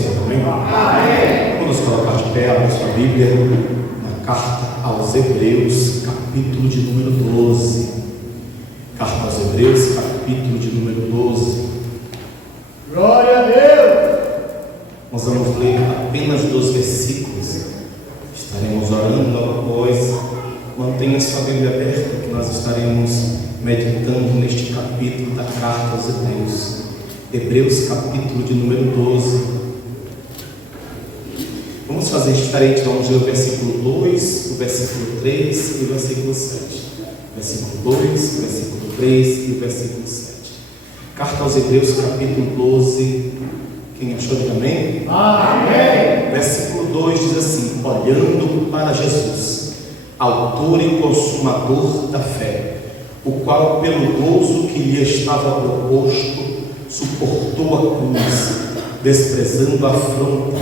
Senhor, amém? Amém. Vamos nos colocar de pé, abrir sua Bíblia na carta aos Hebreus, capítulo de número 12. Carta aos Hebreus, capítulo de número 12. Glória a Deus! Nós vamos ler apenas 2 versículos. Estaremos orando logo após. Mantenha sua Bíblia aberta, que nós estaremos meditando neste capítulo da carta aos Hebreus. Hebreus, capítulo de número 12. Vamos fazer diferente. Vamos ler o versículo 2, o versículo 3 e o versículo 7. Versículo 2, o versículo 3 e o versículo 7. Carta aos Hebreus, capítulo 12. Quem achou, diga amém? Amém! Versículo 2 diz assim: olhando para Jesus, autor e consumador da fé, o qual pelo gozo que lhe estava proposto suportou a cruz, desprezando a afronta,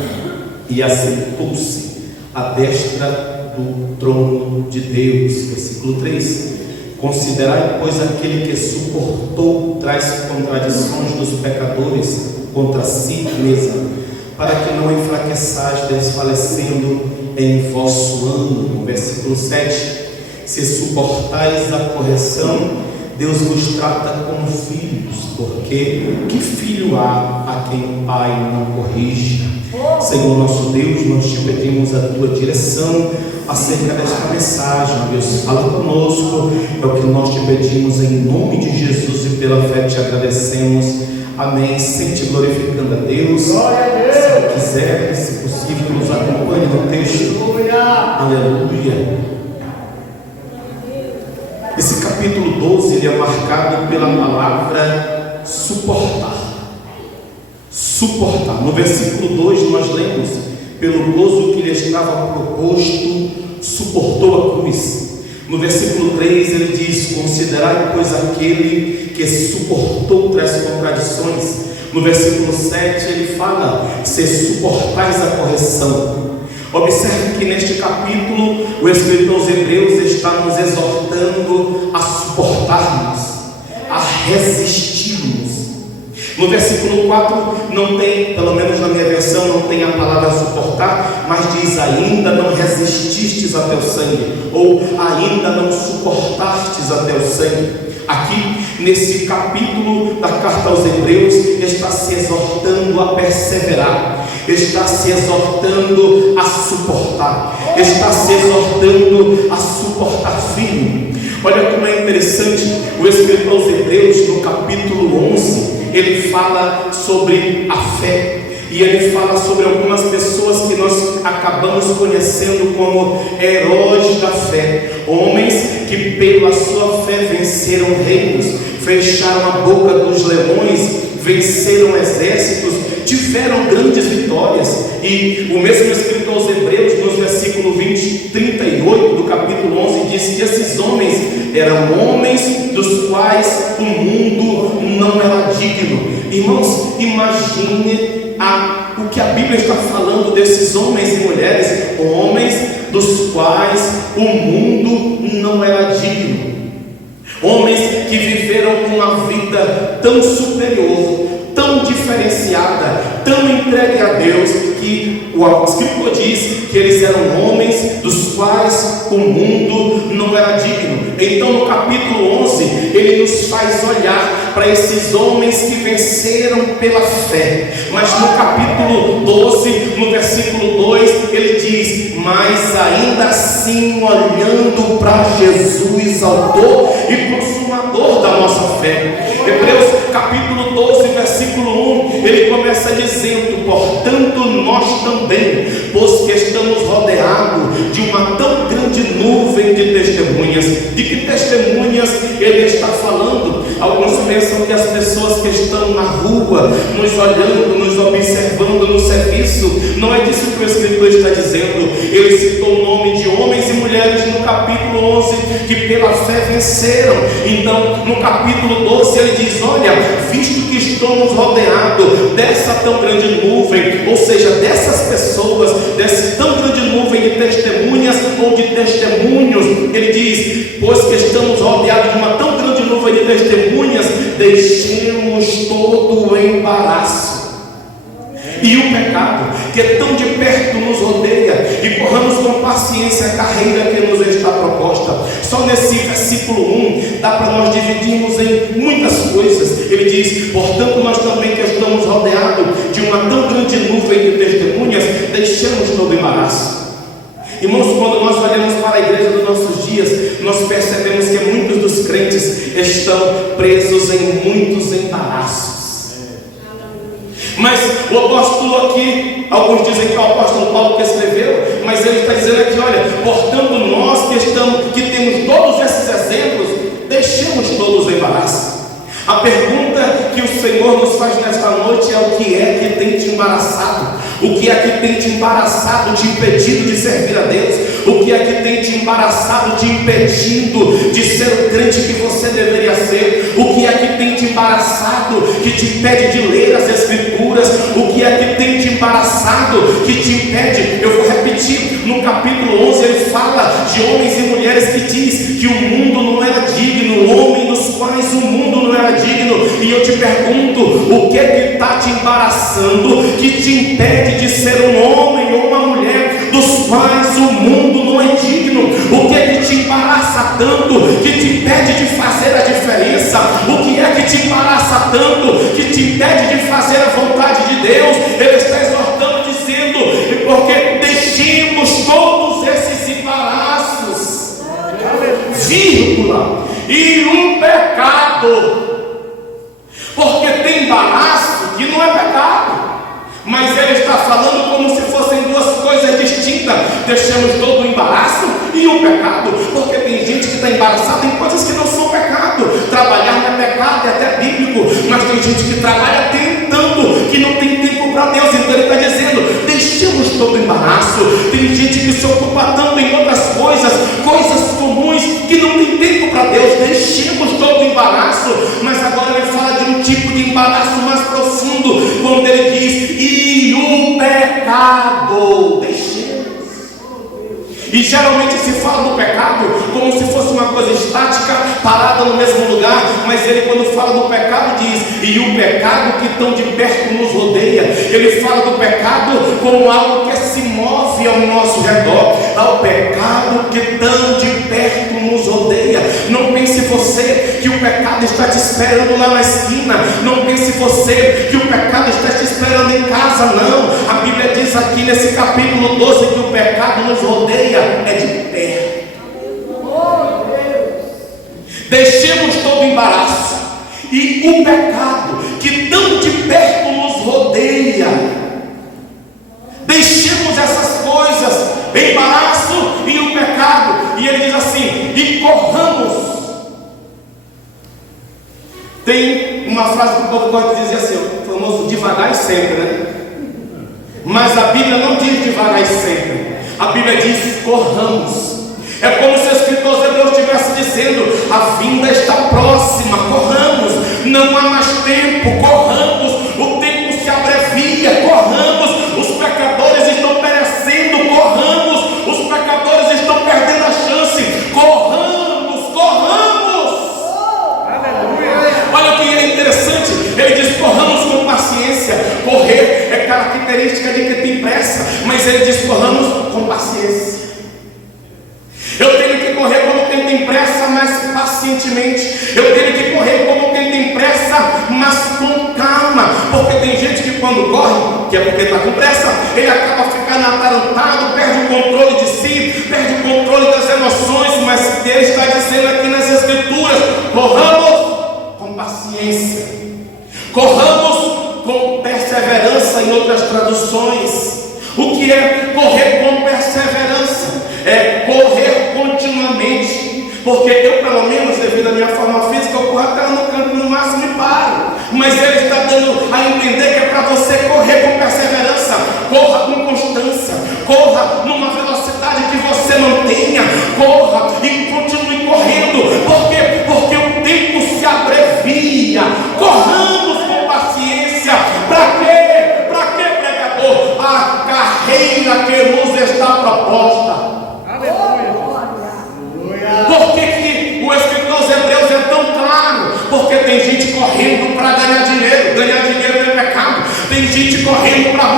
e assentou-se à destra do trono de Deus. Versículo 3: considerai, pois, aquele que suportou tais contradições dos pecadores contra si mesmo, para que não enfraqueçais, desfalecendo em vosso ânimo. Versículo 7: se suportais a correção, Deus vos trata como filhos, porque que filho há a quem o Pai não corrige? Senhor nosso Deus, nós te pedimos a tua direção acerca desta mensagem. Deus, fala conosco, é o que nós te pedimos em nome de Jesus e pela fé te agradecemos. Amém. Sente glorificando a Deus. Glória a Deus. Se quiser, se possível, nos acompanhe no texto. Aleluia. Esse capítulo 12 ele é marcado pela palavra suportar. Suportar. No versículo 2 nós lemos: pelo gozo que lhe estava proposto, suportou a cruz. No versículo 3 ele diz: considerai, pois, aquele que suportou tais contradições. No versículo 7 ele fala: se suportais a correção. Observe que neste capítulo o escritor aos Hebreus está nos exortando a suportarmos, a resistirmos. No versículo 4 não tem, pelo menos na minha versão, não tem a palavra suportar, mas diz: ainda não resististes até o sangue, ou ainda não suportastes até o sangue. Aqui, nesse capítulo da carta aos Hebreus, está se exortando a perseverar, está se exortando a suportar, está se exortando a suportar firme. Olha como é interessante, o escritor aos Hebreus, no capítulo 11, ele fala sobre a fé. E ele fala sobre algumas pessoas que nós acabamos conhecendo como heróis da fé, homens que pela sua fé venceram reinos, fecharam a boca dos leões, venceram exércitos, tiveram grandes vitórias. E o mesmo escritor aos Hebreus, nos versículos 38 do capítulo 11, diz que esses homens eram homens dos quais o mundo não era digno. Irmãos, imagine o que a Bíblia está falando desses homens e mulheres, homens dos quais o mundo não era digno, homens que viveram uma vida tão superior, tão diferenciada, tão entregue a Deus, que o escritor diz que eles eram homens dos quais o mundo não era digno. Então no capítulo 11 ele nos faz olhar para esses homens que venceram pela fé. Mas no capítulo 12, no versículo 2, ele diz: mas ainda assim, olhando para Jesus, autor e consumador da nossa fé. Hebreus capítulo 12, versículo 1, ele começa dizendo: portanto nós também, pois que estamos rodeados de uma tão grande nuvem de testemunhas. De que testemunhas ele está falando? Alguns pensam que as pessoas que estão na rua, nos olhando, nos observando no serviço. Não é disso que o escritor está dizendo. Ele citou o nome de homens e mulheres no capítulo 11 que pela fé venceram. Então no capítulo 12 ele diz: olha, visto que estamos rodeados dessa tão grande nuvem, ou seja, dessas pessoas, dessa tão grande nuvem de testemunhas ou de testemunhos, ele diz: pois que estamos rodeados de uma tão grande nuvem de testemunhas, deixemos todo o embaraço. e o pecado, que tão de perto nos rodeia, e corramos com paciência a carreira que nos está proposta. Só nesse versículo 1 dá para nós dividirmos em muitas coisas. Ele diz: portanto, nós também que estamos rodeados de uma tão grande nuvem de testemunhas, deixamos todo embaraço. Irmãos, quando nós olhamos para a igreja dos nossos dias, nós percebemos que muitos dos crentes estão presos em muitos embaraços. Mas o apóstolo aqui, alguns dizem que é o apóstolo Paulo que escreveu, mas ele está dizendo aqui: olha, portanto, nós que temos todos esses exemplos, deixemos todos os embaraços. A pergunta que o Senhor nos faz nesta noite é: o que é que tem te embaraçado? O que é que tem te embaraçado, te impedindo de servir a Deus? O que é que tem te embaraçado, te impedindo de ser o crente que você deveria ser? O que é que tem te embaraçado, que te impede de ler as Escrituras? O que é que tem te embaraçado, que te impede? Eu vou repetir, no capítulo 11 ele fala de homens e mulheres que diz que o mundo não era digno, o homem dos quais o mundo não era digno. E eu te pergunto, o que é que está te embaraçando, que te impede de ser um homem ou uma mulher dos quais o mundo não é digno? O que é que te embaraça tanto, que te impede de fazer a diferença? O que é que te embaraça tanto, que te impede de fazer a vontade de Deus? Ele está exortando, dizendo: porque deixemos todos esses embaraços, vírgula, e o pecado. Porque tem embaraço que não é pecado, mas ele está falando como se fossem duas coisas distintas. Deixamos todo o embaraço e o pecado, porque tem gente que está embaraçada em coisas que não são pecado. Trabalhar não é pecado, é até bíblico, mas tem gente que trabalha tentando, que não tem tempo para Deus. Então ele está dizendo: deixemos todo o embaraço. Tem gente que se ocupa tanto em outras coisas, coisas comuns, que não tem tempo para Deus. Deixemos todo o embaraço. Mas agora ele fala de um tipo de embaraço mais profundo, quando ele diz: e o pecado, deixemos. E geralmente se fala do pecado como se fosse uma coisa estática, parada no mesmo lugar. Mas ele, quando fala do pecado, diz: e o pecado que tão de perto nos rodeia. Ele fala do pecado como algo que se move ao nosso redor, ao pecado que tão de perto nos rodeia. Não pense você que o pecado está te esperando lá na esquina. Não pense você que o pecado está te esperando em casa, não. A Bíblia diz aqui nesse capítulo 12 que o pecado nos rodeia, é de perto. Deixemos todo o embaraço e o pecado que tão de perto nos rodeia. Deixemos essas coisas, embaraço e o pecado. E ele diz assim: e corramos. Tem uma frase que o povo gosta de dizer assim, o famoso devagar e sempre, né? Mas a Bíblia não diz devagar e sempre. A Bíblia diz: corramos. É como se o escritor de Deus estivesse dizendo: a vinda está próxima, corramos. Não há mais tempo, corramos. O tempo se abrevia, corramos. Os pecadores estão perecendo, corramos. Os pecadores estão perdendo a chance, corramos, corramos. Olha o que é interessante. Ele diz: corramos com paciência. Correr é característica de quem tem pressa, mas ele diz: corramos com paciência. Eu tenho que correr como quem tem pressa, mas pacientemente. Eu tenho que correr como quem tem pressa, mas com calma. Porque tem gente que quando corre, que é porque está com pressa, ele acaba ficando atarantado, perde o controle de si, perde o controle das emoções. Mas ele está dizendo aqui nas Escrituras: corramos com paciência, corramos com perseverança. Em outras traduções, o que é correr com perseverança? É correr continuamente. Porque eu, pelo menos, devido à minha forma física, eu corro até no campo no máximo e paro. Mas ele está dando a entender que é para você correr com perseverança. Corra com constância, corra numa velocidade que você mantenha, corra e continue correndo. Por quê? Porque o tempo se abrevia. Corramos com paciência. Para quê? Para quê, pregador? A carreira que nos está proposta. Por que o escritor aos Hebreus é tão claro? Porque tem gente correndo para ganhar dinheiro. Ganhar dinheiro não é pecado. Tem gente correndo para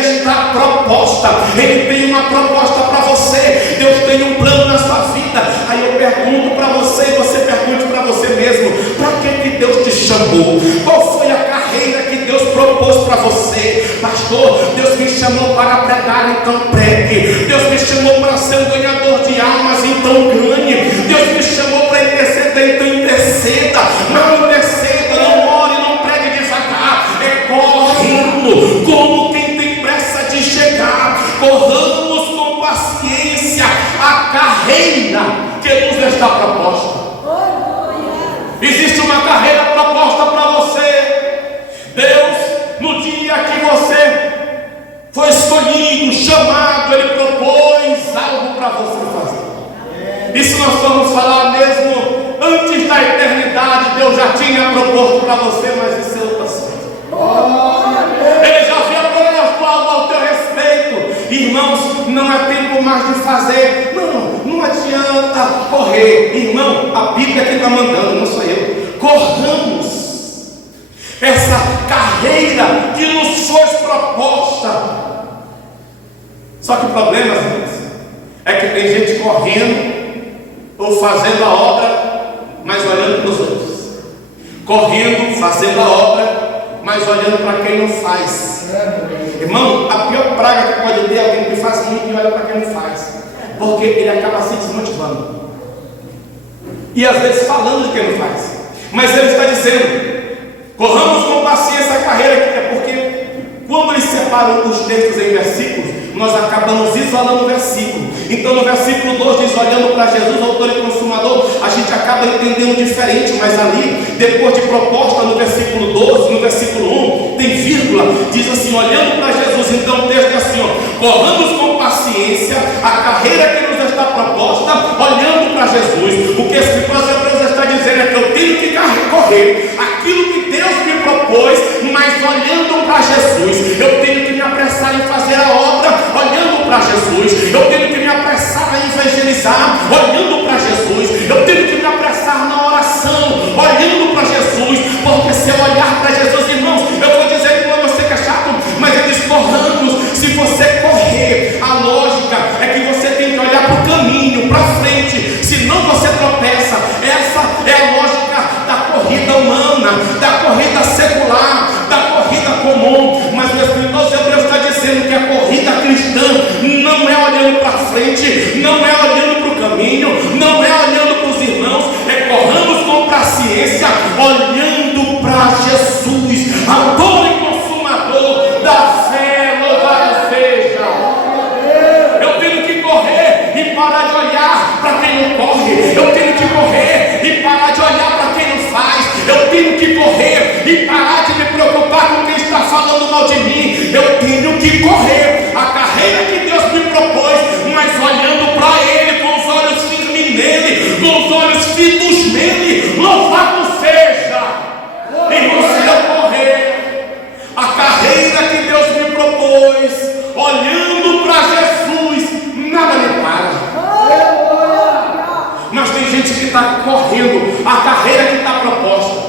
está proposta. Ele tem uma proposta para você. Deus tem um plano na sua vida. Aí eu pergunto para você, e você pergunte para você mesmo: para que Deus te chamou? Qual foi a carreira que Deus propôs para você? Pastor, Deus me chamou para pregar, então pregue. Deus me chamou para ser um ganhador de almas, então ganhe. Deus me chamou para interceder, então interceda. Não interceda, não ore, não pregue devagar. É correndo, como quem tem pressa de chegar. Corramos com paciência a carreira que nos está proposta. Existe uma carreira proposta para você. Deus, no dia que você foi escolhido, chamado, Ele propôs algo para você fazer. E se nós formos falar mesmo, antes da eternidade, Deus já tinha proposto para você, mas isso é outra coisa. Ele já havia proposto algo ao teu respeito. Irmãos, não é tempo mais de fazer. Não adianta correr. Irmão, a Bíblia que está mandando, não sou eu. Corramos essa carreira que nos foi proposta. Só que o problema, irmãos, é que tem gente correndo ou fazendo a obra, mas olhando para os outros. Correndo, fazendo a obra, mas olhando para quem não faz. Irmão, a pior praga que pode ter é alguém que faz muito e olha para quem não faz, porque ele acaba se desmotivando e às vezes falando de quem não faz. Mas ele está dizendo: corramos com paciência a carreira, é porque quando eles separam os textos em versículos, nós acabamos isolando o versículo. Então no versículo 2 diz: olhando para Jesus, autor e consumador. A gente acaba entendendo diferente, mas ali, depois de proposta, no versículo 12, no versículo 1, tem vírgula, diz assim: olhando para Jesus. Então o texto é assim, ó: corramos com paciência a carreira que nos está proposta, olhando para Jesus. O que esse Deus está dizendo é que eu tenho que correr aquilo que Deus me propôs, mas olhando para Jesus. Eu tenho que me apressar em fazer a obra, olhando para Jesus. Eu tenho que me apressar a evangelizar, olhando para Jesus. Eu tenho que me apressar na oração, olhando para Jesus. Porque se eu olhar para Jesus, irmãos, eu vou dizer para você que é chato, mas ele diz: corramos. Se você correr, a lógica é que você tem que olhar para o caminho, para frente, senão você tropeça. Essa é a lógica da corrida humana, da corrida secular, da corrida comum. Mas o Espírito Deus está dizendo que a corrida cristã não é olhando para frente, não é olhando para o caminho, não é olhando para os irmãos, é corramos com paciência, olhando para Jesus, autor e consumador da fé. Louvado seja. Eu tenho que correr e parar de olhar para quem não corre. Eu tenho que correr e parar de olhar para quem não faz. Eu tenho que correr e parar de me preocupar com quem está falando mal de mim. Eu tenho que correr a carreira que Deus me propôs, mas olhando para Ele, com os olhos firmes nele, com os olhos fitos nele. Louvado seja. Irmão, se eu correr a carreira que Deus me propôs, olhando para Jesus, nada me para. Mas tem gente que está correndo a carreira que está proposta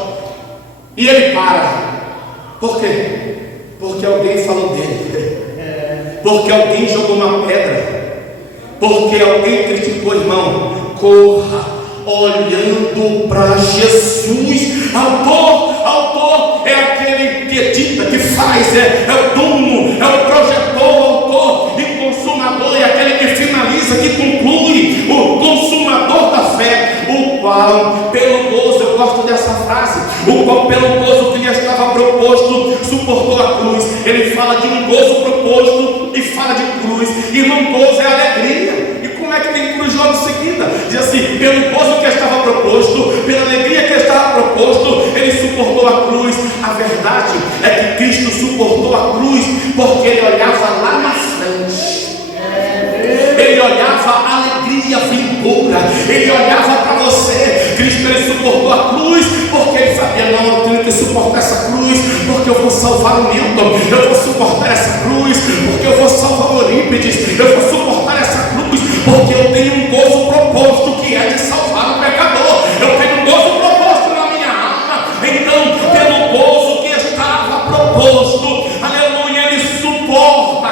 e ele para. Por quê? Porque alguém falou dele, porque alguém jogou uma pedra, porque alguém criticou. Irmão, corra olhando para Jesus. Autor é aquele que edita, que faz, é o dono, é o projetor, autor e consumador, é aquele que finaliza, que conclui, o consumador da fé, o qual pelo gozo, eu gosto dessa frase, o qual pelo gozo que lhe estava proposto suportou a cruz. Ele fala de um gozo proposto e fala de cruz. Irmão, gozo é alegria. E como é que tem cruz logo em seguida? Diz assim: pelo gozo que estava proposto, pela alegria que estava proposto, ele suportou a cruz. A verdade é que Cristo suportou a cruz porque ele olhava lá na frente. Ele olhava a alegria vindoura, ele olhava para você. Cristo, ele suportou a cruz porque ele sabia: não, eu tenho que suportar essa cruz porque eu vou salvar o Milton, eu vou suportar essa cruz porque eu vou salvar o Eurípides, eu vou suportar essa cruz porque eu tenho um gozo proposto que é de salvar o pecador. Eu tenho um gozo proposto na minha alma. Então, pelo gozo que estava proposto, aleluia, ele suporta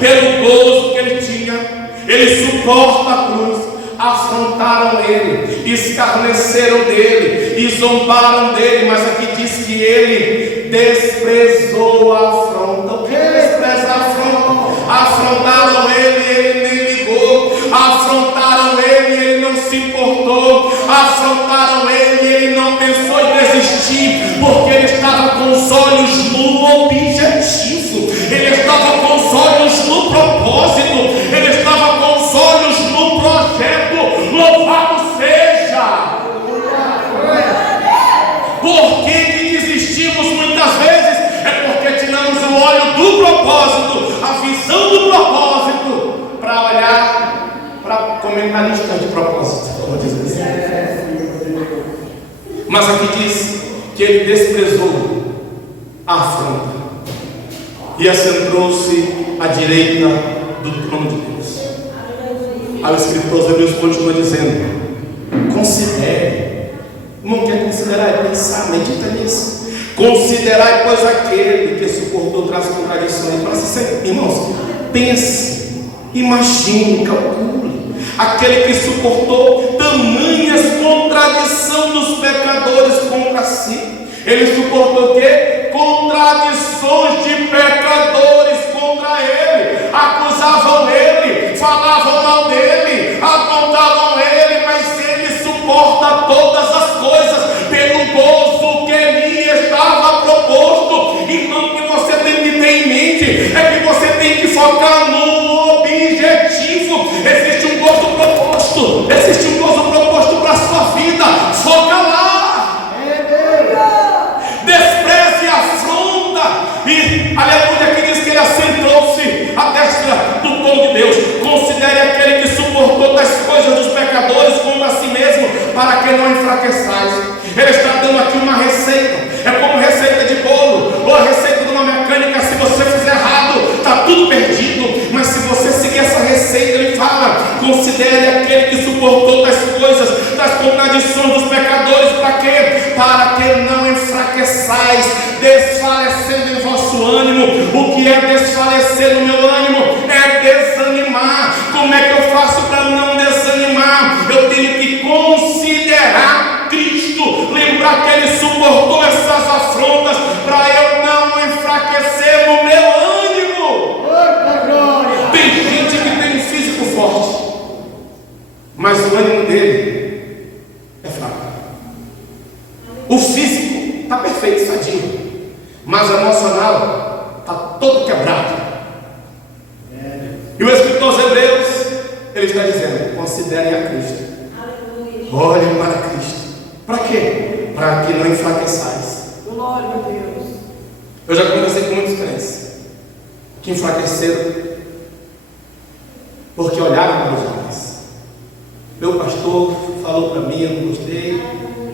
pelo gozo que ele tinha, ele suporta a cruz. Afrontaram ele, escarneceram dele e zombaram dele, mas aqui diz que ele desprezou a afronta. O que despreza a afronta? Afrontaram ele nem ligou. Afrontaram ele não se importou. Afrontaram ele não pensou em desistir, porque ele estava com os olhos no objetivo, ele estava com os olhos no propósito, ele estava com os olhos no projeto. Louvado seja! Por que desistimos muitas vezes? É porque tiramos o olho do propósito, a visão do propósito, para olhar para comentaristas de propósito, vamos dizer assim. Mas aqui diz que ele desprezou a afronta e assentou-se à direita do trono de Deus. Aí o escritor aos Hebreus continua dizendo: considere, não quer considerar, é pensar, medita nisso. Considerai, pois, aquele que suportou traz contradições. Para sempre, irmãos, pense, imagine, calcule. Aquele que suportou tamanhas contradições dos pecadores contra si. Ele suportou o quê? Contradições de pecadores contra ele. Acusavam ele, falavam mal dele, apontavam ele, mas ele suporta todas as coisas pelo gozo que lhe estava proposto. Então o que você tem que ter em mente é que você tem que focar no objetivo. Existe um gozo proposto, existe um gozo proposto para a sua vida. Foca lá. Despreze a afronta. E aleluia, aqui diz que ele assentou-se à destra do trono de Deus. Considere aquele que suportou das coisas dos pecadores contra si mesmo, para que não enfraqueçais. Ele está dando aqui uma receita. É como receita de bolo, ou a receita de uma mecânica. Se você fizer errado, está tudo perdido. Mas se você seguir essa receita, ele fala: considere aquele que suportou das coisas, das contradições dos pecadores. Para quê? Para que não enfraqueçais, desfalecendo em vosso ânimo. O que é desfalecer no meu ânimo? É desanimar. Como é que eu faço para não desanimar? Eu tenho que considerar Cristo, lembrar que ele suportou essas afrontas para eu não enfraquecer no meu ânimo. Tem gente que tem um físico forte, mas o ânimo dele é fraco. O físico está perfeito, sadio, mas o emocional está todo quebrado. E o escritor aos Hebreus, ele está dizendo: considerem a Cristo. Olhem para Cristo. Para quê? Para que não enfraqueçais. Glória a Deus. Eu já conversei com muitos crentes que enfraqueceram porque olharam para os homens. Meu pastor falou para mim, eu não gostei.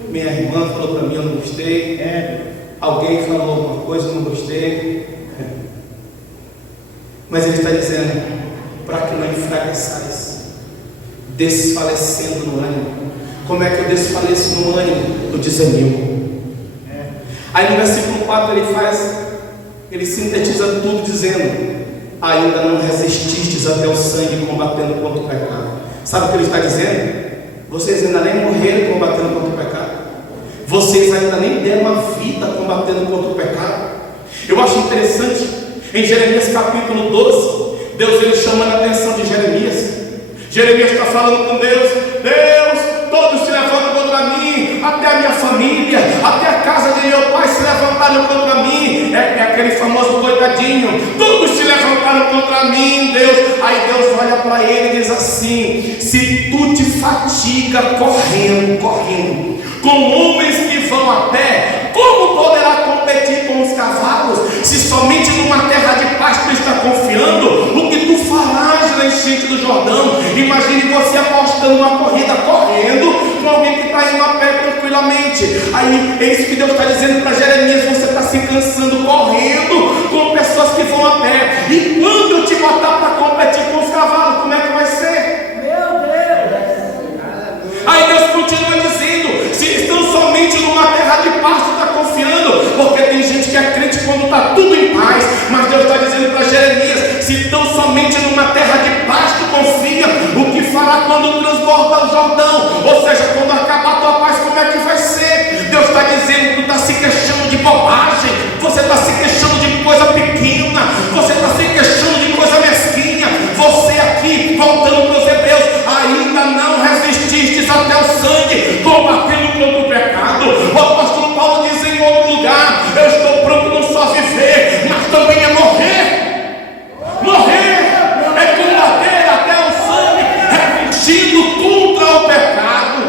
Minha irmã falou para mim, eu não gostei. Alguém falou alguma coisa, eu não gostei. Mas ele está dizendo: para que não enfraqueçais, desfalecendo no ânimo. Como é que eu desfaleço no ânimo? Eu desanimo. Aí no versículo 4 ele sintetiza tudo dizendo: ainda não resististes até o sangue combatendo contra o pecado. Sabe o que ele está dizendo? Vocês ainda nem morreram combatendo contra o pecado. Vocês ainda nem deram a vida combatendo contra o pecado. Eu acho interessante, em Jeremias capítulo 12, Deus ele chamando a atenção de Jeremias. Jeremias está falando com Deus: Deus, todos se levantam contra mim, até a minha família, até a casa de meu pai se levantaram contra mim. É aquele famoso coitadinho: todos se levantaram contra mim, Deus. Aí Deus olha para ele e diz assim: se tu te fatiga correndo com homens que vão a pé, como poderá competir com os cavalos? Se somente numa terra de paz tu está confiando, o que tu farás na enchente do Jordão? Imagine você apostando uma corrida correndo com alguém que está indo a pé tranquilamente. Aí é isso que Deus está dizendo para Jeremias: você está se cansando correndo com pessoas que vão a pé, e quando eu te botar para competir com os cavalos, como é que vai ser? Meu Deus. Aí Deus continua dizendo: se estão somente numa terra de paz, tu está confiando, porque tem gente que é crente quando está tudo em paz. Mas Deus está dizendo para Jeremias: se estão somente somente numa terra de pasto confia, o que fará quando transbordar o Jordão? Ou seja, quando acabar a tua paz, como é que vai ser? Deus está dizendo que tu está se queixando de bobagem, você está se queixando de coisa pequena, você está se queixando de coisa mesquinha. Você aqui, voltando para os Hebreus, ainda não resististes até o sangue, combatendo contra o pecado. O apóstolo Paulo diz em outro lugar: eu estou pronto não só a viver, mas também a morrer. Morrer é combater até o sangue, resistindo contra o pecado.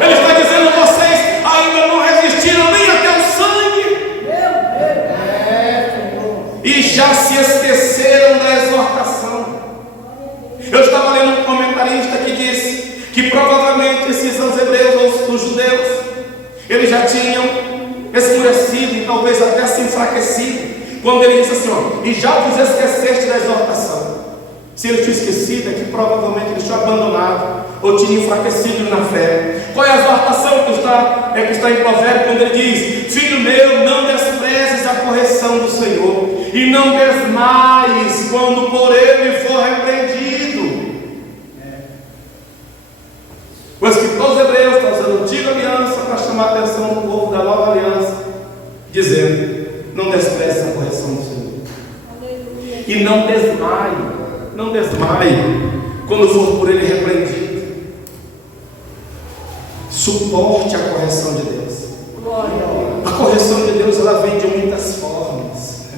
Ele está dizendo: vocês ainda não resistiram nem até o sangue, e já se esqueceram da exortação. Eu estava lendo um comentarista que disse que provavelmente esses hebreus, os judeus, eles já tinham esmurecido e talvez até se enfraquecido, quando ele disse assim: ó, e já vos esqueceste da exortação. Se eles tinham esquecido, é que provavelmente eles tinham abandonado ou tinham enfraquecido na fé. Qual é a exortação que está em Provérbios, quando ele diz: filho meu, não desprezes a correção do Senhor, e não desmaies quando por ele for repreendido. O escritor aos Hebreus está usando a antiga aliança para chamar a atenção do povo da nova aliança, dizendo: não despreze a correção do Senhor. Aleluia. E não desmaie quando for por ele repreendido. Suporte a correção de Deus. A correção de Deus, ela vem de muitas formas.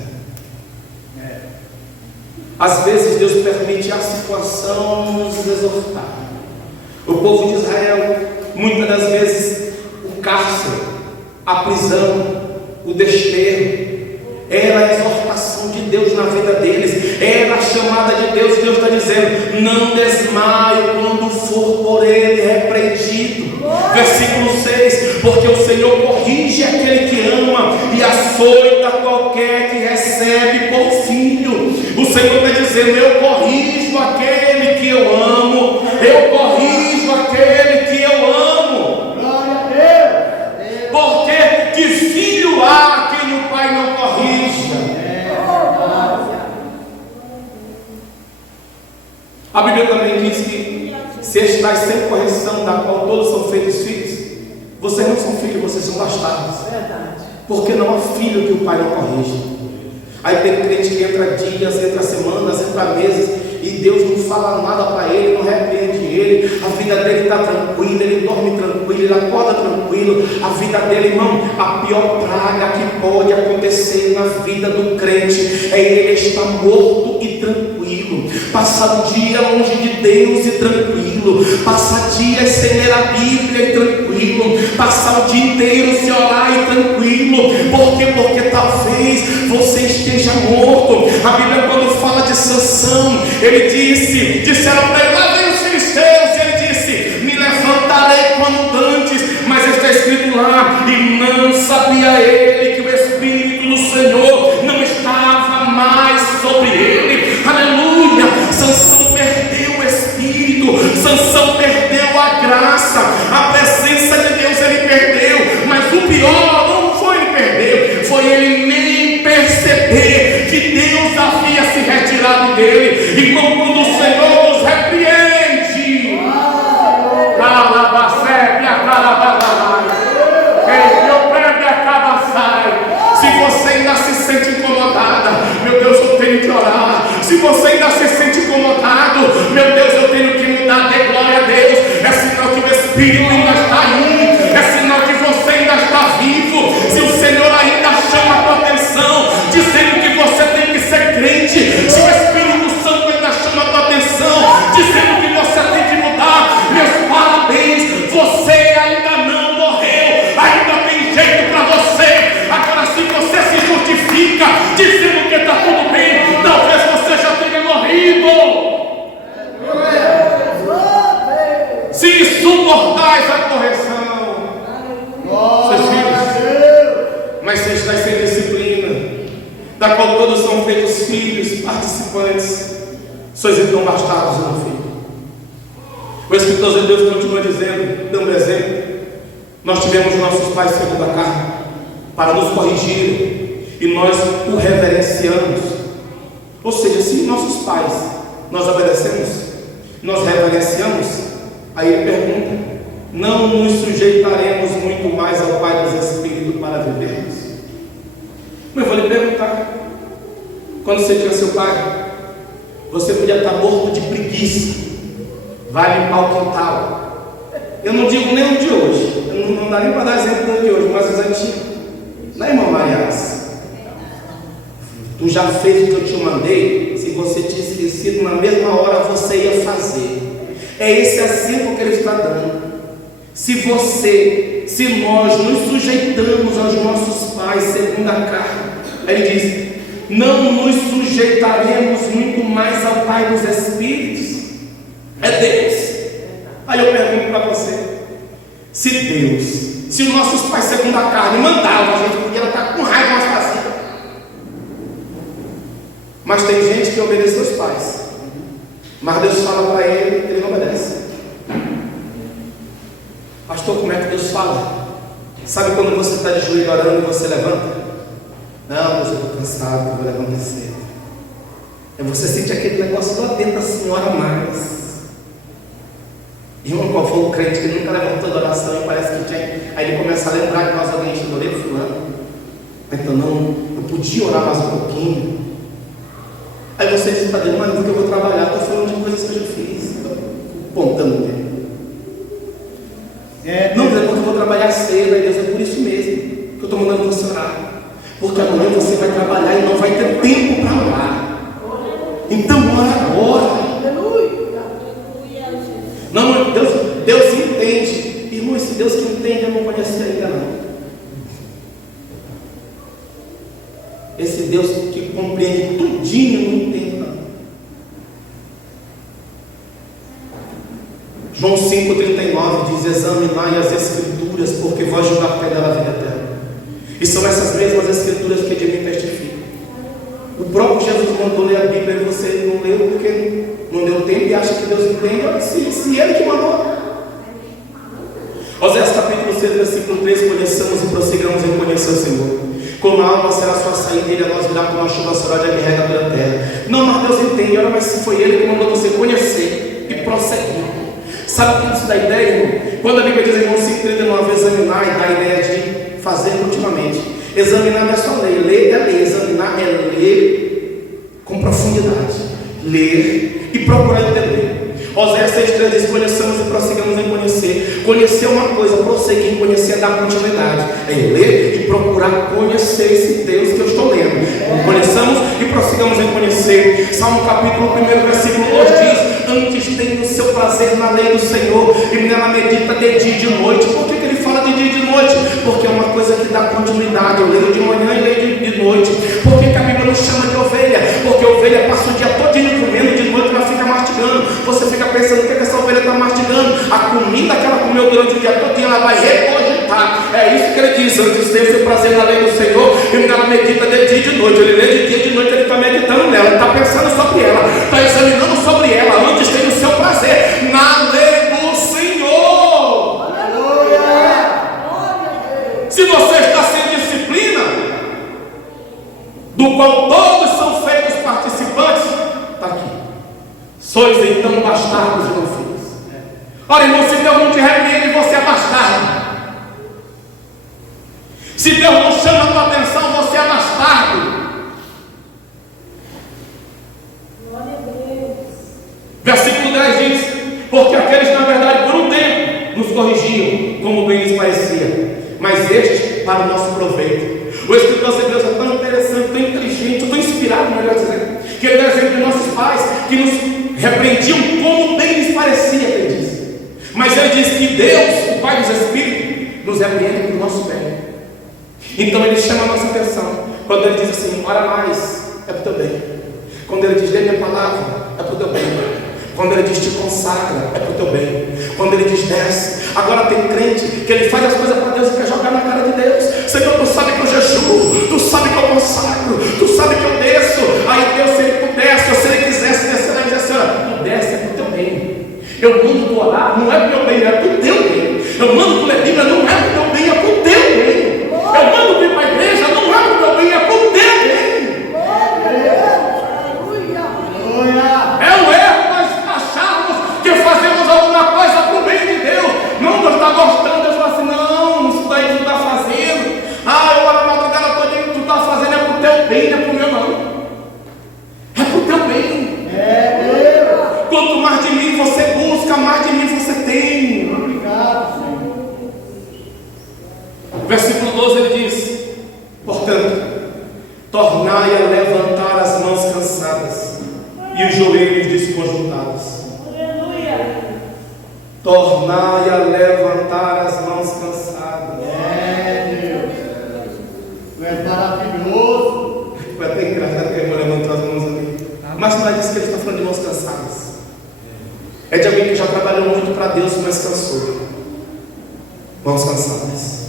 Às vezes Deus permite a situação nos exortar. O povo de Israel, muitas das vezes, o cárcere, a prisão, o desterro, era a exortação de Deus na vida deles, era a chamada de Deus. Deus está dizendo: não desmaie quando for por ele repreendido. Versículo 6: porque o Senhor corrige aquele que ama e açoita qualquer que recebe por filho. O Senhor está dizendo: eu corrijo aquele que eu amo, eu corrijo aquele que eu amo. Glória a Deus. Porque que filho há quem o pai não corrija? A Bíblia também diz que se estáis sem correção, da qual todos são feitos filhos, vocês não são filhos, vocês são bastardos. Porque não há filho que o pai não corrija. Aí tem crente que entra dias, entra semanas, entra meses, e Deus não fala nada para ele, não repreende ele. A vida dele está tranquila, ele dorme tranquilo, ele acorda tranquilo. A vida dele, irmão, a pior praga que pode acontecer na vida do crente é ele estar morto e tranquilo, passar o dia longe de Deus e tranquilo, passar dias sem ler a Bíblia e tranquilo, passar o dia inteiro sem orar e tranquilo. Por quê? Porque talvez você esteja morto. A Bíblia, quando fala de Sansão, disseram para ele: lá vem os filisteus, e ele disse: me levantarei quando dantes. Mas está escrito lá: e não sabia ele que o Espírito do Senhor não estava mais sobre ele. Aleluia! Sansão perdeu o Espírito, Sansão perdeu a graça, a presença de Deus ele perdeu. Mas o pior não foi ele perder, foi ele nem perceber que Deus havia se retirado dele. Irmão, quando o Senhor nos repreende, se você ainda se sente incomodada, meu Deus, eu tenho que orar. Se você ainda se sente incomodado, meu Deus, eu tenho que mudar. Dê glória a Deus. É sinal que o Espírito ainda está aí, é sinal que você ainda está vivo. Se o Senhor ainda chama a tua atenção, dizendo que você tem que ser crente, se o Espírito Santo ainda chama a tua atenção, dizendo que você tem que mudar, meus parabéns, você ainda não morreu, ainda tem jeito para você. Agora, se você se justifica dizendo que está tudo bem, talvez você já tenha morrido. Se suportais a correção, seus filhos, mas se estáis sem disciplina, da qual todos são feitos filhos, participantes, sois então bastardos, não filho. O escritor de Deus continua dizendo, dando exemplo: nós tivemos nossos pais segundo a carne, para nos corrigir, e nós o reverenciamos. Ou seja, se nossos pais nós obedecemos, nós reverenciamos, aí ele pergunta: não nos sujeitaremos muito mais ao Pai dos Espíritos para vivermos? Mas eu vou lhe perguntar: quando você tinha seu pai, você podia estar morto de preguiça, vai limpar o quintal. Eu não digo nem o de hoje, eu não dá nem para dar exemplo do de hoje, mas os antigos. Não é, irmão Marias? Tu já fez o que eu te mandei? Se você tinha esquecido, na mesma hora você ia fazer. É esse exemplo que ele está dando. Se nós nos sujeitamos aos nossos pais segundo a carne, aí ele diz: não nos sujeitaremos muito mais ao Pai dos Espíritos? É Deus. Aí eu pergunto para você: se os nossos pais segundo a carne mandavam, a gente podia estar com raiva, mas fazia. Mas tem gente que obedece aos pais, mas Deus fala para ele não obedece. Pastor, como é que Deus fala? Sabe quando você está de joelho orando e você levanta? Não, mas eu estou cansado, eu vou levantar cedo. Aí você sente aquele negócio lá dentro assim, ora mais. Irmão, qual foi o crente que nunca levantou da oração e parece que tinha. Aí ele começa a lembrar que nós alguém orei do fulano. Então não, eu podia orar mais um pouquinho. Aí você diz para Deus: mas eu vou trabalhar, estou falando de coisas que eu já fiz. Estou apontando nele. Não, mas eu vou trabalhar cedo. Aí Deus: é por isso mesmo que eu estou mandando você orar. Porque amanhã você vai trabalhar e não vai ter tempo para orar. Então ora agora. Não, Deus entende. Irmão, esse Deus que entende, eu não conheci ainda não. Esse Deus que compreende tudinho, eu não entendo não. João 5,39 diz: examinai as Escrituras, porque vós julgar que é dela a vida eterna. E são essas mesmas Escrituras que de mim testificam. O próprio Jesus mandou ler a Bíblia e você não leu porque não deu tempo e acha que Deus entende. Olha, se ele que mandou. Oséias capítulo 6, versículo 3: conheçamos e prossigamos em conhecer o Senhor. Como a alma será a sua saída, ele a nós virá como a chuva seródia que rega pela terra. Não, mas Deus entende. Olha, mas se foi ele que mandou você conhecer e prosseguir. Sabe o que isso dá ideia, irmão? Quando a Bíblia diz em João 5,39, examinar, e dá a ideia de fazer continuamente. Examinar não é só ler, ler é ler, examinar é ler com profundidade, ler e procurar entender. Oséias 6,3 diz: conheçamos e prossigamos em conhecer. Conhecer é uma coisa, prosseguir em conhecer é dar continuidade, é ler e procurar conhecer esse Deus que eu estou lendo. Conheçamos e prossigamos em conhecer. Salmo capítulo 1, versículo 2 diz: antes tenho o seu prazer na lei do Senhor, e nela medita de dia e de noite. Por que ele fala de dia e de noite? Porque é uma coisa que dá continuidade. Eu leio de manhã e leio de noite. Por que a Bíblia não chama de ovelha? Porque a ovelha passa o dia todinho comendo, de noite ela fica mastigando. Você fica pensando: o que essa ovelha está mastigando? A comida que ela comeu durante o dia todinho, ela vai regurgitar. É isso que ele diz: antes tenho o seu prazer na lei do Senhor, e nela medita de dia e de noite. Ele lê de dia e de noite, ele está meditando nela, ele está pensando sobre ela, está examinando sobre ela. Antes tem o seu prazer na lei do Senhor. Aleluia. Se você está sem disciplina, do qual todos são feitos participantes, está aqui: sois então bastardos, meus filhos. Ora, irmão, se Deus não te repreende, você é bastardo. Se Deus não chama a tua atenção, você é bastardo. Versículo 10 diz: porque aqueles na verdade por um tempo nos corrigiam, como bem lhes parecia, mas este para o nosso proveito. O escritor aos Hebreus é tão interessante, tão inteligente, tão inspirado, melhor dizendo, que ele dá exemplo de nossos pais que nos repreendiam como bem lhes parecia, ele diz. Mas ele diz que Deus, o Pai dos Espíritos, nos repreende para o nosso bem. Então ele chama a nossa atenção quando ele diz assim: ora mais, é para o teu bem. Quando ele diz: lê minha palavra, é para o teu bem. Quando ele diz: te consagra, é para o teu bem. Quando ele diz: desce. Agora tem crente que ele faz as coisas para Deus e quer jogar na cara de Deus. Senhor, tu sabe que eu jejuo, tu sabe que eu consagro, tu sabe que eu desço. Aí Deus, se ele pudesse, ou se ele quisesse descer, ele diz assim: olha, tu desce, é para o teu bem. Eu mando tu orar, não é para o teu bem, é para o teu bem. Eu mando tu ler Bíblia, não é para o teu bem, é para o teu bem. Eu mando tu ir para a igreja, não é para o teu bem, é para o teu bem. É um erro nós acharmos que fazemos alguma coisa para o bem de Deus. Não, Deus está gostando. Deus fala assim: não, isso daí tu está fazendo. Eu oro a madrugada toda que tu está fazendo é para o teu bem, não é para o meu, não. É para o teu bem. Quanto mais de mim você busca, mais de mim você tem. Obrigado, Senhor. Versículo 12 ele diz: portanto, tornai a levantar as mãos cansadas e os joelhos desconjuntados. Aleluia. Tornai a levantar as mãos cansadas. Deus. Tu és maravilhoso. Vai até engraçado que a irmã levantou as mãos ali. Mas não é disso que ele está falando, de mãos cansadas. É de alguém que já trabalhou muito para Deus, mas cansou. Mãos cansadas.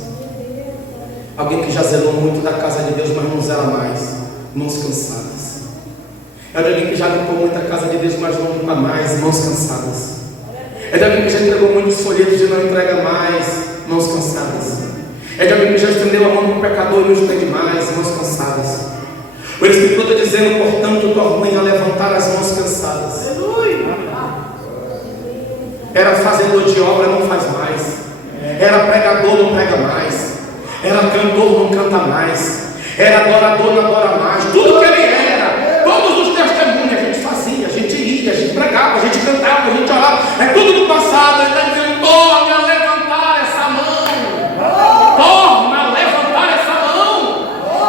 Alguém que já zelou muito da casa de Deus, mas não zela mais. Mãos cansadas. É de alguém que já limpou muito a casa de Deus, mas não limpa mais. Mãos cansadas. É de alguém que já entregou muitos folhetos e não entrega mais. Mãos cansadas. É de alguém que já estendeu a mão para o pecador e não estende mais. Mãos cansadas. O Espírito está dizendo: portanto, tornem a levantar as mãos cansadas. Era fazedor de obra, não faz mais. Era pregador, não prega mais. Era cantor, não canta mais. Era adorador, não adora mais. Tudo que ele era, todos os testemunhos a gente fazia, a gente ia, a gente pregava, a gente cantava, a gente orava. É tudo do passado. Ele está dizendo: torne a levantar essa mão. Torna a levantar essa mão.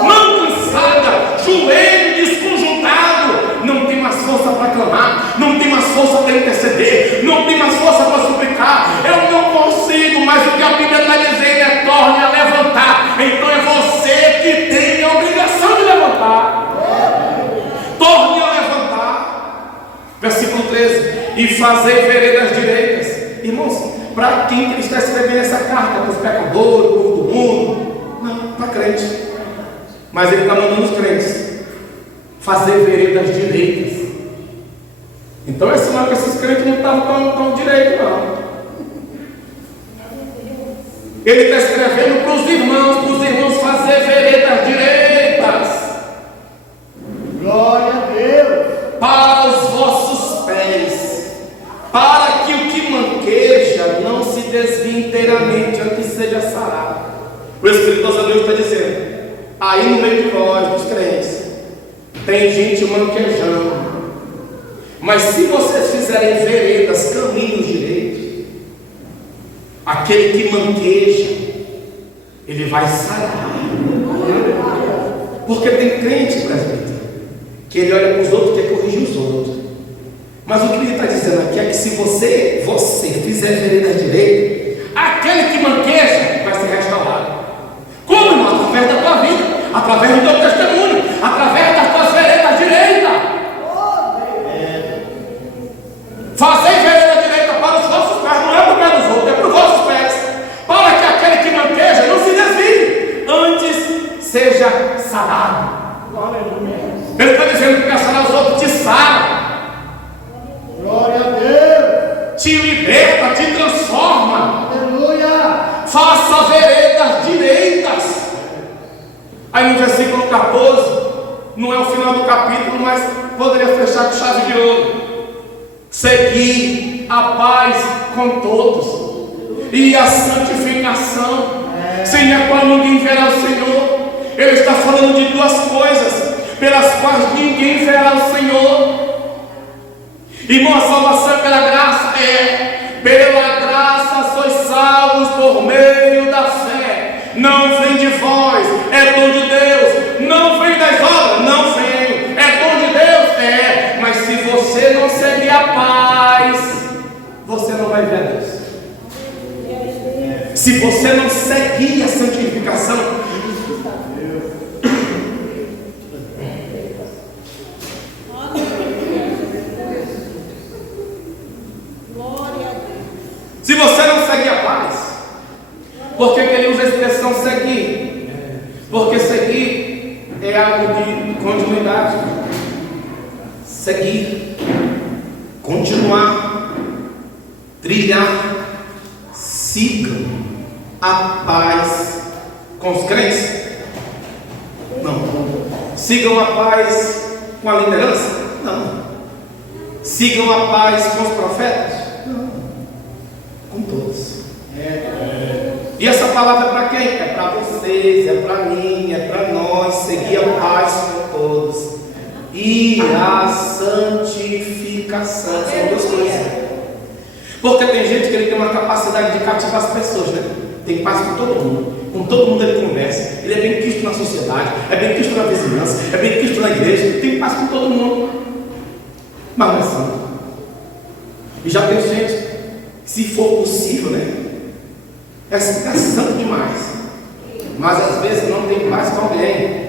Mão cansada, joelho desconjuntado. Não tem mais força para clamar, não tem mais força para interceder, não tem mais força para suplicar. Eu não consigo, mas o que a Bíblia está dizendo é: torne a levantar. Então é você que tem a obrigação de levantar. Torne a levantar. Versículo 13: e fazei veredas direitas. Irmãos, para quem ele está escrevendo essa carta? Para os pecadores, para o povo do mundo? Não, para crente. Mas ele está mandando os crentes fazer veredas direitas. Então é sinal que esses crentes não estavam tão direito, não. Ele está escrevendo para os irmãos fazer veredas direitas. Glória a Deus. Para os vossos pés, para que o que manqueja não se desvie inteiramente, antes seja sarado. O Espírito de Deus está dizendo: aí no meio de vós, dos crentes, tem gente manquejando. Mas se vocês fizerem veredas, caminhos direitos, aquele que manqueja, ele vai sarar. Porque tem crente, presbítero, que ele olha para os outros e quer corrigir os outros. Mas o que ele está dizendo aqui é que se você fizer veredas direitas, aquele que manqueja vai ser restaurado. Como, irmão? Através da tua vida, através do teu testemunho, através das tuas veredas direitas. Fazei vereda direita para os vossos pés, não é para o pé dos outros, é para os vossos pés, para que aquele que manqueja não se desvie, antes seja sarado. Ele está dizendo que para sarar os outros te sara, Glória a Deus. te liberta, te transforma. Aleluia. Faça veredas direitas. Aí no versículo 14, não é o final do capítulo, mas poderia fechar com chave de ouro: segui a paz com todos e a santificação, sem a qual ninguém verá o Senhor. Ele está falando de duas coisas pelas quais ninguém verá o Senhor. Irmão, a salvação é pela graça, pela graça sois salvos por meio da fé. Não vem de vós, é dom de Deus. Não vem das obras, não vem, é dom de Deus, mas se você não seguir a paz, você não vai ver Deus. Se você não seguir a santificação, se você não seguir a paz, por que ele usa a expressão seguir? Porque seguir é algo de continuidade. Seguir, continuar, trilhar. Sigam a paz com os crentes? Não. Sigam a paz com a liderança? Não. sigam a paz com os profetas? Não, com todos. E essa palavra é para quem? É para vocês, é para mim, é para nós. Seguir a paz com todos e a santificação. São duas coisas. Porque tem gente que ele tem uma capacidade de cativar as pessoas, né? Tem paz com todo mundo. Com todo mundo ele conversa. Ele é bem quisto na sociedade, é bem quisto na vizinhança, é bem quisto na igreja. Tem paz com todo mundo. Mas não é santo. E já tem gente, se for possível, né? É santo demais. Mas às vezes não tem paz com alguém.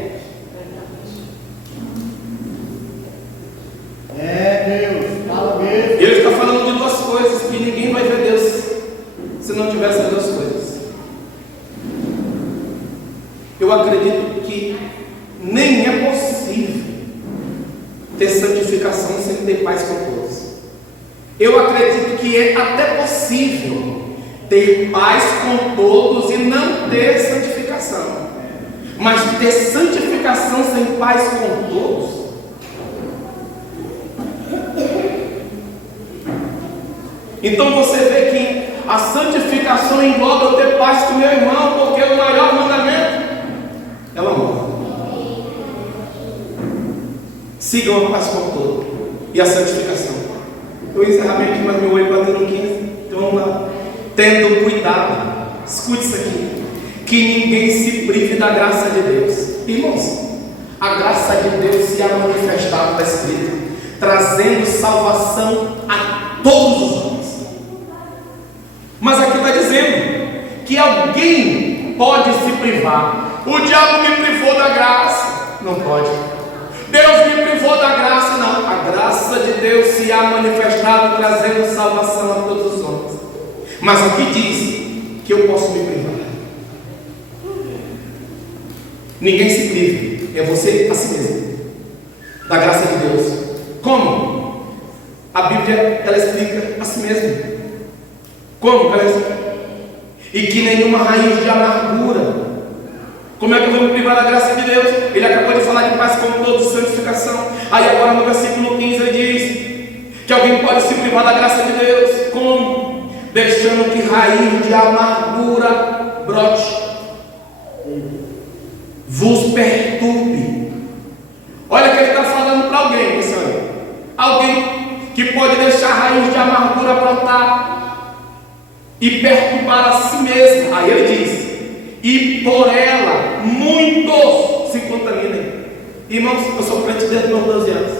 Deus, fala mesmo. E ele está falando de duas coisas, que ninguém vai ver Deus se não tiver essas duas coisas. Eu acredito que nem é possível ter santificação sem ter paz com todos. Eu acredito que é até possível ter paz com todos e não ter santificação. Mas ter santificação sem paz com todos, então você vê que a santificação engloba eu ter paz com meu irmão, porque o maior mandamento é o amor. Sigam a paz com todos e a santificação. Eu encerramento aqui, mas meu olho bateu no 15. Então vamos lá. Tendo cuidado, escute isso aqui, que ninguém se prive da graça de Deus. Irmãos, a graça de Deus se há manifestado, está escrito, trazendo salvação a todos os homens. Mas aqui está dizendo que alguém pode se privar. O diabo me privou da graça. Não pode. Deus me privou da graça. Não. A graça de Deus se há manifestado, trazendo salvação a todos os homens. Mas aqui diz que eu posso me privar. Ninguém se prive. É você a si mesmo. Da graça de Deus. Como? A Bíblia, ela explica a si mesmo. Como? E que nenhuma raiz de amargura. Como é que eu vou me privar da graça de Deus? Ele acabou de falar de paz com todos, santificação. Aí agora no versículo 15 ele diz que alguém pode se privar da graça de Deus. Como? Deixando que raiz de amargura brote, vos perturbe. Olha que ele está falando para alguém, pessoal. Alguém que pode deixar a raiz de amargura brotar e perturbar a si mesmo. Aí ele diz: e por ela muitos se contaminem. Irmãos, eu sou crente desde meus 12 anos.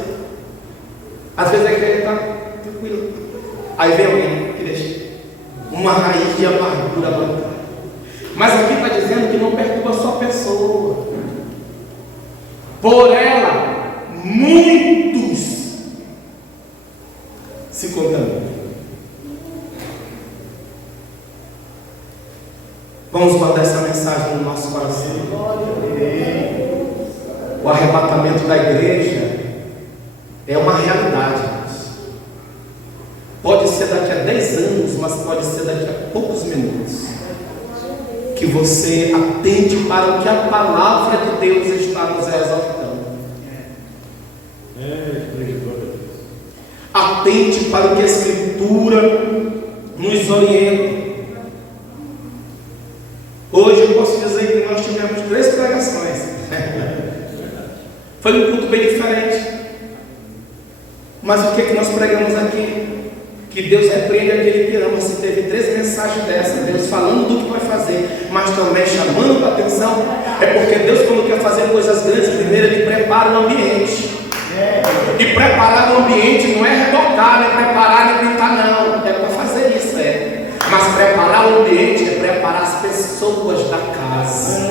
Às vezes a igreja está tranquila, aí vem alguém que deixa uma raiz de amargura brotar. Mas aqui está dizendo que não perturba só a pessoa. Por ela muitos se contaminam. Vamos guardar essa mensagem no nosso coração. O arrebatamento da igreja é uma realidade. Pode ser daqui a 10 anos, mas pode ser daqui a poucos minutos. Que você atente para o que a palavra de Deus está nos exortando. Atente para o que a Escritura nos orienta. Hoje eu posso dizer que nós tivemos 3 pregações. Foi um culto bem diferente. Mas o que é que nós pregamos aqui? Que Deus repreende aquele que ama. Se teve 3 mensagens dessas, Deus falando do que vai fazer, mas também chamando a atenção, é porque Deus, quando quer fazer coisas grandes, primeiro Ele prepara o ambiente. E preparar o ambiente não é rebocar, nem preparar, nem pintar, não. É para fazer isso, Mas preparar o ambiente é preparar as pessoas da casa.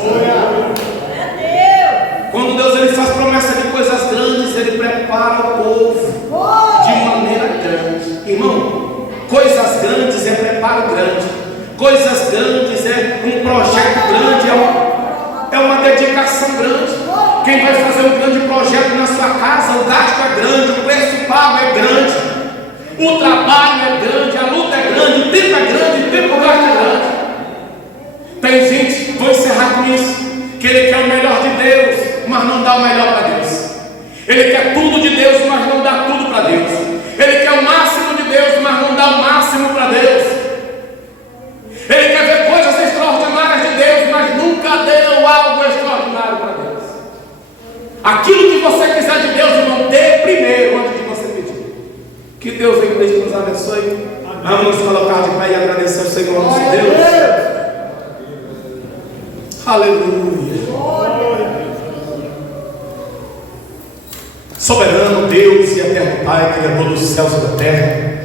Quando Deus ele faz promessa de coisas grandes, Ele prepara o povo de maneira grande. Irmão, coisas grandes é preparo grande. Coisas grandes é um projeto grande, é uma dedicação grande. Quem vai fazer um grande projeto na sua casa, o gasto é grande, o preço pago é grande, o trabalho é grande, a luta é grande, o tempo é grande, o tempo gasto é grande. Tem gente, vou encerrar com isso, que ele quer o melhor de Deus, mas não dá o melhor para Deus. Ele quer tudo de Deus, mas não dá tudo para Deus. Ele Que Deus em Cristo nos abençoe. Vamos nos colocar de pé e agradecer ao Senhor nosso Deus. Aleluia. Soberano Deus e eterno Pai, Criador dos céus e da terra,